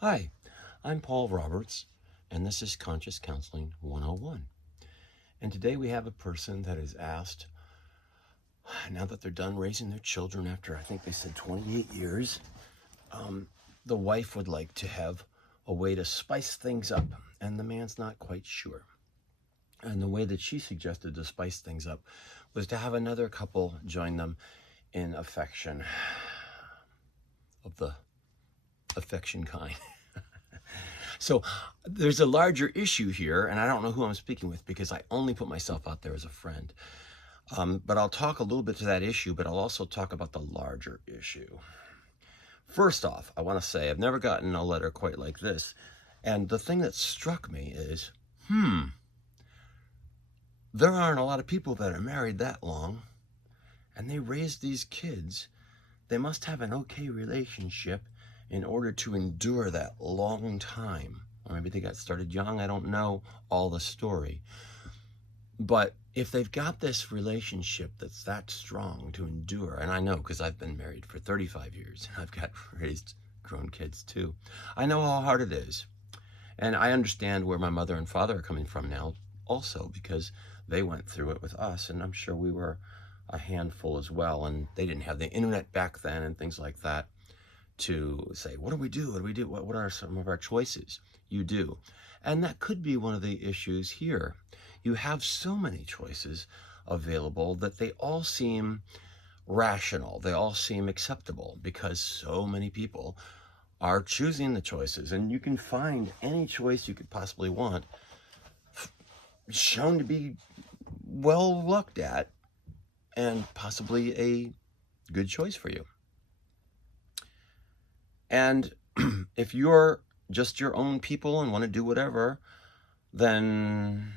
Hi, I'm Paul Roberts, and this is Conscious Counseling 101. And today we have a person that is asked, now that they're done raising their children after, I think they said 28 years, the wife would like to have a way to spice things up, and the man's not quite sure. And the way that she suggested to spice things up was to have another couple join them in affection, of the affection kind. So there's a larger issue here, and I don't know who I'm speaking with because I only put myself out there as a friend. But I'll talk a little bit to that issue, but I'll also talk about the larger issue. First off, I want to say I've never gotten a letter quite like this. And the thing that struck me is, there aren't a lot of people that are married that long, and they raise these kids. They must have an okay relationship in order to endure that long time. Or maybe they got started young. I don't know all the story. But if they've got this relationship that's that strong to endure, and I know because I've been married for 35 years, and I've got raised grown kids too. I know how hard it is. And I understand where my mother and father are coming from now also, because they went through it with us, and I'm sure we were a handful as well. And they didn't have the internet back then and things like that to say, what do we do? What do we do? What are some of our choices? You do. And that could be one of the issues here. You have so many choices available that they all seem rational. They all seem acceptable because so many people are choosing the choices. And you can find any choice you could possibly want shown to be well looked at and possibly a good choice for you. And if you're just your own people and want to do whatever, then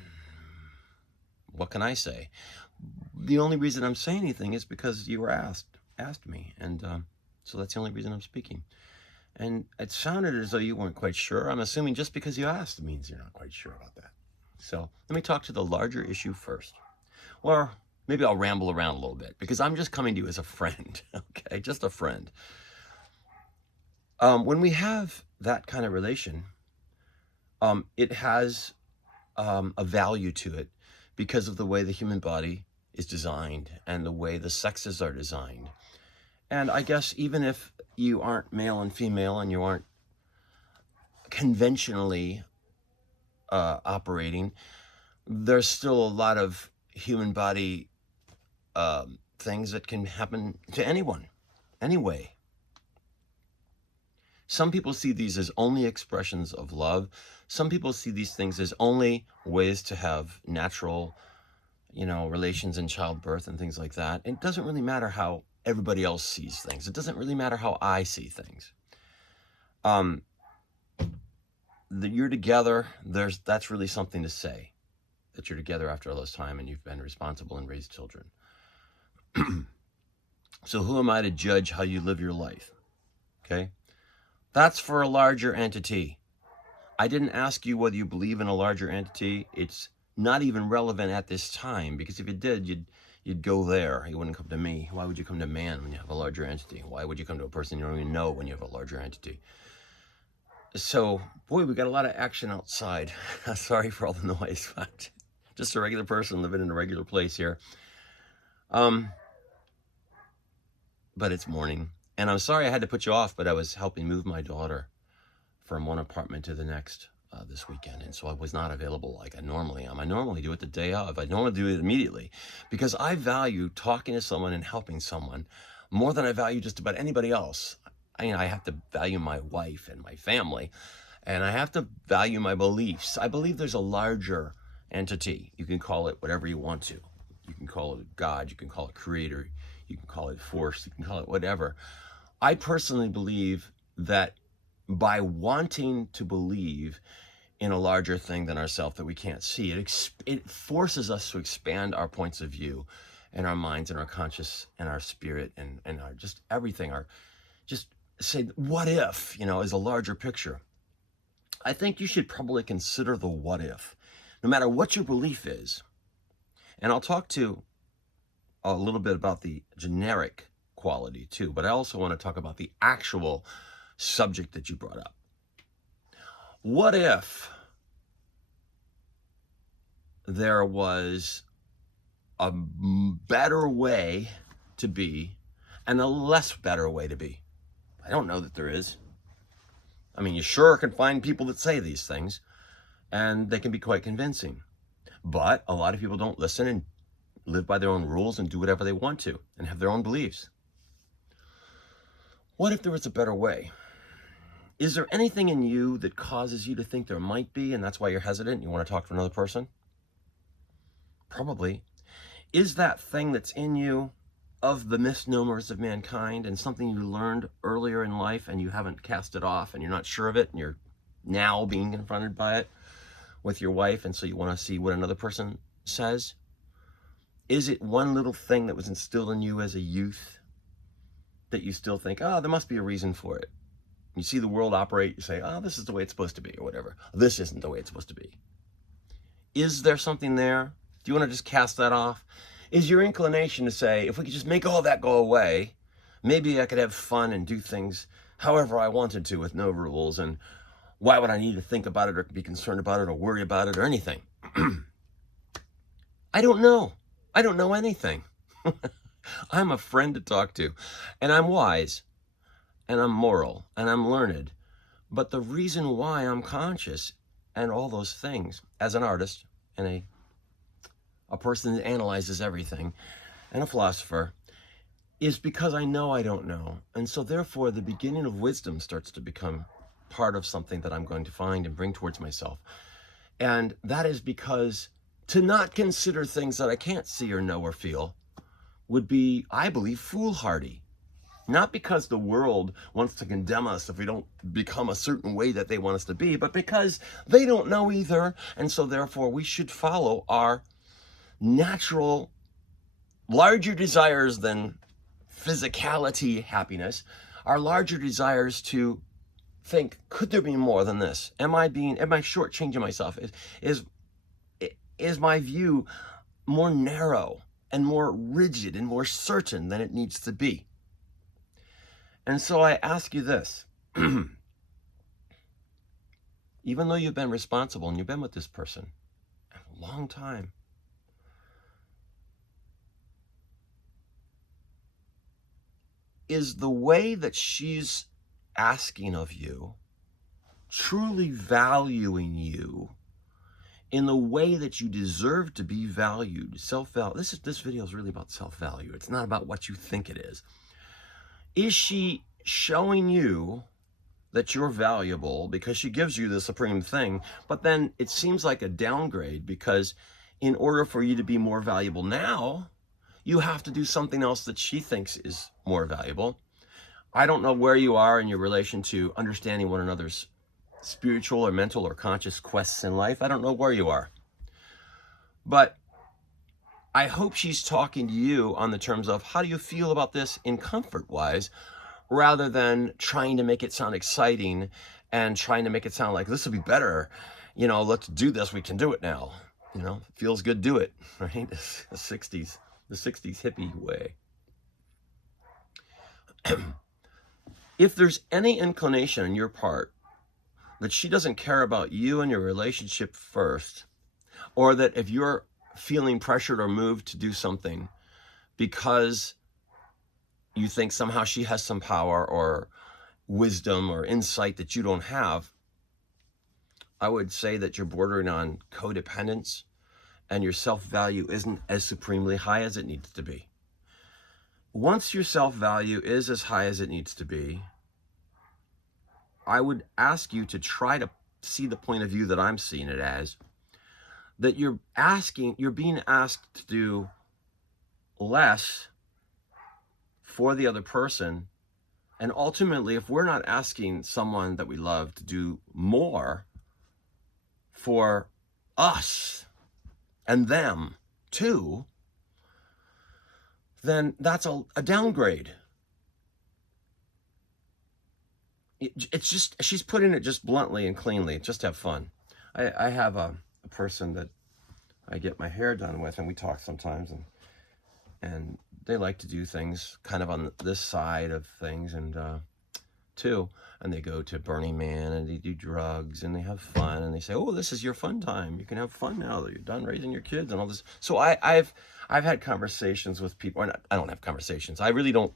what can I say? The only reason I'm saying anything is because you were asked me. And so that's the only reason I'm speaking. And it sounded as though you weren't quite sure. I'm assuming just because you asked means you're not quite sure about that. So let me talk to the larger issue first. Or maybe I'll ramble around a little bit because I'm just coming to you as a friend, okay? Just a friend. When we have that kind of relation, it has a value to it because of the way the human body is designed and the way the sexes are designed. And I guess even if you aren't male and female and you aren't conventionally operating, there's still a lot of human body things that can happen to anyone, anyway. Some people see these as only expressions of love. Some people see these things as only ways to have natural, relations in childbirth and things like that. It doesn't really matter how everybody else sees things. It doesn't really matter how I see things. That you're together, that's really something to say, that you're together after all this time and you've been responsible and raised children. So who am I to judge how you live your life? Okay? That's for a larger entity. I didn't ask you whether you believe in a larger entity. It's not even relevant at this time, because if it did, you'd go there. You wouldn't come to me. Why would you come to man when you have a larger entity? Why would you come to a person you don't even know when you have a larger entity? So, boy, we got a lot of action outside. Sorry for all the noise, but just a regular person living in a regular place here. But it's morning. And I'm sorry I had to put you off, but I was helping move my daughter from one apartment to the next this weekend. And so I was not available like I normally am. I normally do it the day of. I normally do it immediately because I value talking to someone and helping someone more than I value just about anybody else. I have to value my wife and my family, and I have to value my beliefs. I believe there's a larger entity. You can call it whatever you want to. You can call it God. You can call it creator. You can call it force. You can call it whatever. I personally believe that by wanting to believe in a larger thing than ourselves that we can't see, it forces us to expand our points of view and our minds and our conscious and our spirit and our just everything. Our just say, what if, is a larger picture. I think you should probably consider the what if, no matter what your belief is. And I'll talk to a little bit about the generic quality too, but I also want to talk about the actual subject that you brought up. What if there was a better way to be and a less better way to be? I don't know that there is. I mean, you sure can find people that say these things, and they can be quite convincing. But a lot of people don't listen and live by their own rules and do whatever they want to and have their own beliefs. What if there was a better way? Is there anything in you that causes you to think there might be, and that's why you're hesitant and you want to talk to another person? Probably. Is that thing that's in you of the misnomers of mankind and something you learned earlier in life and you haven't cast it off and you're not sure of it and you're now being confronted by it with your wife, and so you want to see what another person says? Is it one little thing that was instilled in you as a youth that you still think, oh, there must be a reason for it? You see the world operate, you say, oh, this is the way it's supposed to be, or whatever. This isn't the way it's supposed to be. Is there something there? Do you want to just cast that off? Is your inclination to say, if we could just make all that go away, maybe I could have fun and do things however I wanted to with no rules, and why would I need to think about it or be concerned about it or worry about it or anything? I don't know. I don't know anything. I'm a friend to talk to, and I'm wise, and I'm moral, and I'm learned. But the reason why I'm conscious and all those things as an artist and a person that analyzes everything and a philosopher is because I know I don't know. And so therefore the beginning of wisdom starts to become part of something that I'm going to find and bring towards myself. And that is because to not consider things that I can't see or know or feel would be, I believe, foolhardy. Not because the world wants to condemn us if we don't become a certain way that they want us to be, but because they don't know either. And so therefore we should follow our natural, larger desires than physicality happiness, our larger desires to think, could there be more than this? Am I shortchanging myself? Is my view more narrow and more rigid and more certain than it needs to be? And so I ask you this, even though you've been responsible and you've been with this person a long time, is the way that she's asking of you truly valuing you in the way that you deserve to be valued? Self-value. This video is really about self-value. It's not about what you think it is. Is she showing you that you're valuable because she gives you the supreme thing, but then it seems like a downgrade because in order for you to be more valuable now, you have to do something else that she thinks is more valuable? I don't know where you are in your relation to understanding one another's spiritual or mental or conscious quests in life. I don't know where you are. But I hope she's talking to you on the terms of, how do you feel about this in comfort-wise, rather than trying to make it sound exciting and trying to make it sound like this will be better. You know, let's do this. We can do it now. You know, feels good, do it, right? The 60s hippie way. If there's any inclination on your part that she doesn't care about you and your relationship first, or that if you're feeling pressured or moved to do something because you think somehow she has some power or wisdom or insight that you don't have, I would say that you're bordering on codependence and your self-value isn't as supremely high as it needs to be. Once your self-value is as high as it needs to be, I would ask you to try to see the point of view that I'm seeing it as, that you're being asked to do less for the other person. And ultimately, if we're not asking someone that we love to do more for us and them too, then that's a downgrade. It's just, she's putting it just bluntly and cleanly, just have fun. I have a person that I get my hair done with, and we talk sometimes, and they like to do things kind of on this side of things, and too. And they go to Burning Man and they do drugs and they have fun and they say, oh, this is your fun time. You can have fun now that you're done raising your kids and all this. So I've had conversations with people. I don't have conversations. I really don't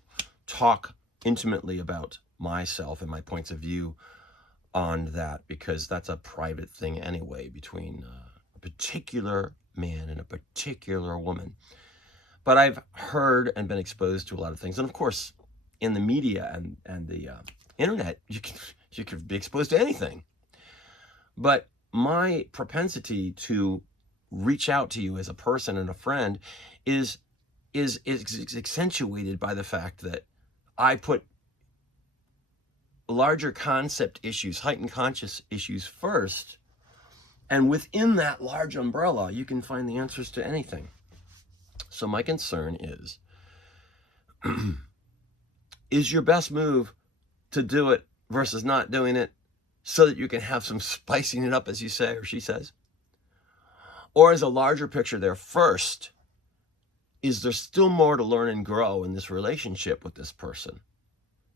talk intimately about myself and my points of view on that, because that's a private thing anyway between a particular man and a particular woman. But I've heard and been exposed to a lot of things. And of course, in the media and the internet, you can be exposed to anything. But my propensity to reach out to you as a person and a friend is accentuated by the fact that I put larger concept issues, heightened conscious issues first. And within that large umbrella, you can find the answers to anything. So my concern is your best move to do it versus not doing it so that you can have some spicing it up, as you say, or she says? Or is a larger picture there first? Is there still more to learn and grow in this relationship with this person?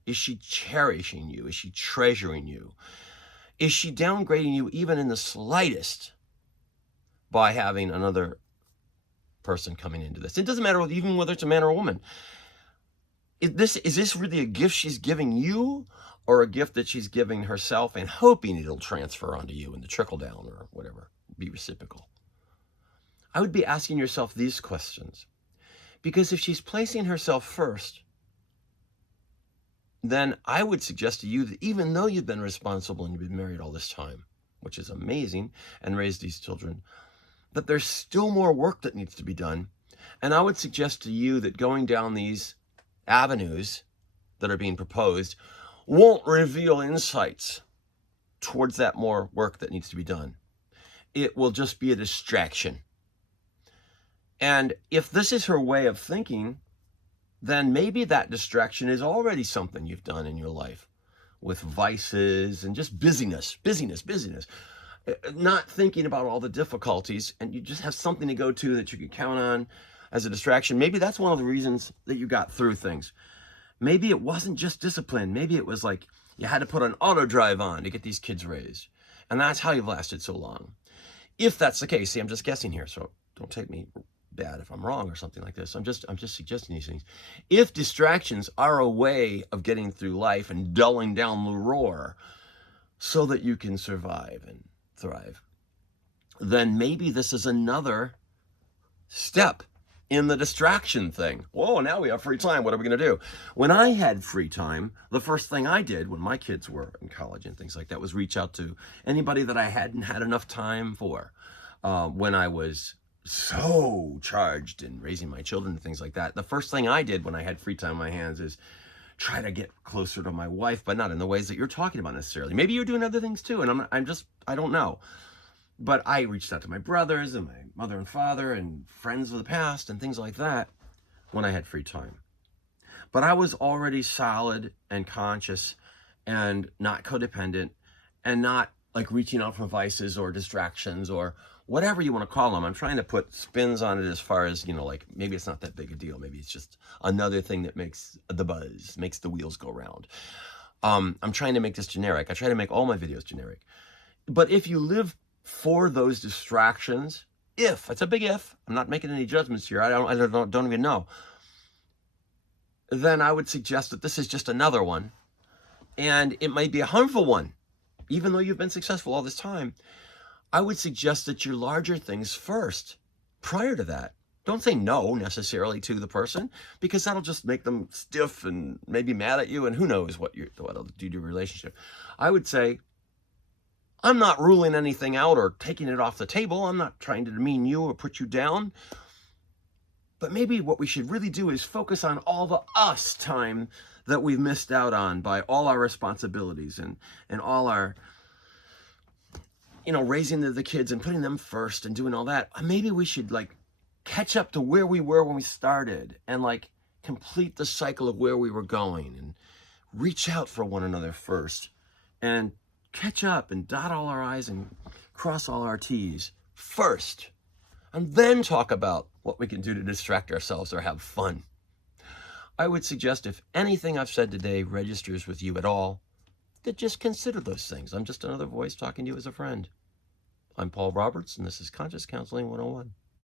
Is she cherishing you? Is she treasuring you? Is she downgrading you even in the slightest by having another person coming into this? It doesn't matter even whether it's a man or a woman. Is this really a gift she's giving you, or a gift that she's giving herself and hoping it'll transfer onto you in the trickle down or whatever, be reciprocal? I would be asking yourself these questions, because if she's placing herself first, then I would suggest to you that even though you've been responsible and you've been married all this time, which is amazing, and raised these children, that there's still more work that needs to be done. And I would suggest to you that going down these avenues that are being proposed won't reveal insights towards that more work that needs to be done. It will just be a distraction. And if this is her way of thinking, then maybe that distraction is already something you've done in your life with vices and just busyness, not thinking about all the difficulties, and you just have something to go to that you can count on as a distraction. Maybe that's one of the reasons that you got through things. Maybe it wasn't just discipline. Maybe it was like you had to put an auto drive on to get these kids raised. And that's how you've lasted so long. If that's the case, see, I'm just guessing here, so don't take me bad if I'm wrong or something like this. I'm just suggesting these things. If distractions are a way of getting through life and dulling down the roar so that you can survive and thrive, then maybe this is another step in the distraction thing. Whoa, now we have free time. What are we going to do? When I had free time, the first thing I did when my kids were in college and things like that was reach out to anybody that I hadn't had enough time for. When I was so charged in raising my children and things like that, the first thing I did when I had free time on my hands is try to get closer to my wife, but not in the ways that you're talking about necessarily. Maybe you're doing other things too, and I don't know. But I reached out to my brothers and my mother and father and friends of the past and things like that when I had free time. But I was already solid and conscious and not codependent and not like reaching out for vices or distractions or whatever you want to call them. I'm trying to put spins on it as far as, like maybe it's not that big a deal. Maybe it's just another thing that makes the buzz, makes the wheels go round. I'm trying to make this generic. I try to make all my videos generic. But if you live for those distractions, it's a big if, I'm not making any judgments here, I don't even know, then I would suggest that this is just another one, and it might be a harmful one, even though you've been successful all this time. I would suggest that your larger things first, prior to that. Don't say no necessarily to the person, because that'll just make them stiff and maybe mad at you, and who knows what it'll do to your relationship. I would say, I'm not ruling anything out or taking it off the table. I'm not trying to demean you or put you down. But maybe what we should really do is focus on all the us time that we've missed out on by all our responsibilities and all our, raising the kids and putting them first and doing all that. Maybe we should catch up to where we were when we started and complete the cycle of where we were going and reach out for one another first and catch up and dot all our I's and cross all our T's first, and then talk about what we can do to distract ourselves or have fun. I would suggest if anything I've said today registers with you at all, that just consider those things. I'm just another voice talking to you as a friend. I'm Paul Roberts, and this is Conscious Counseling 101.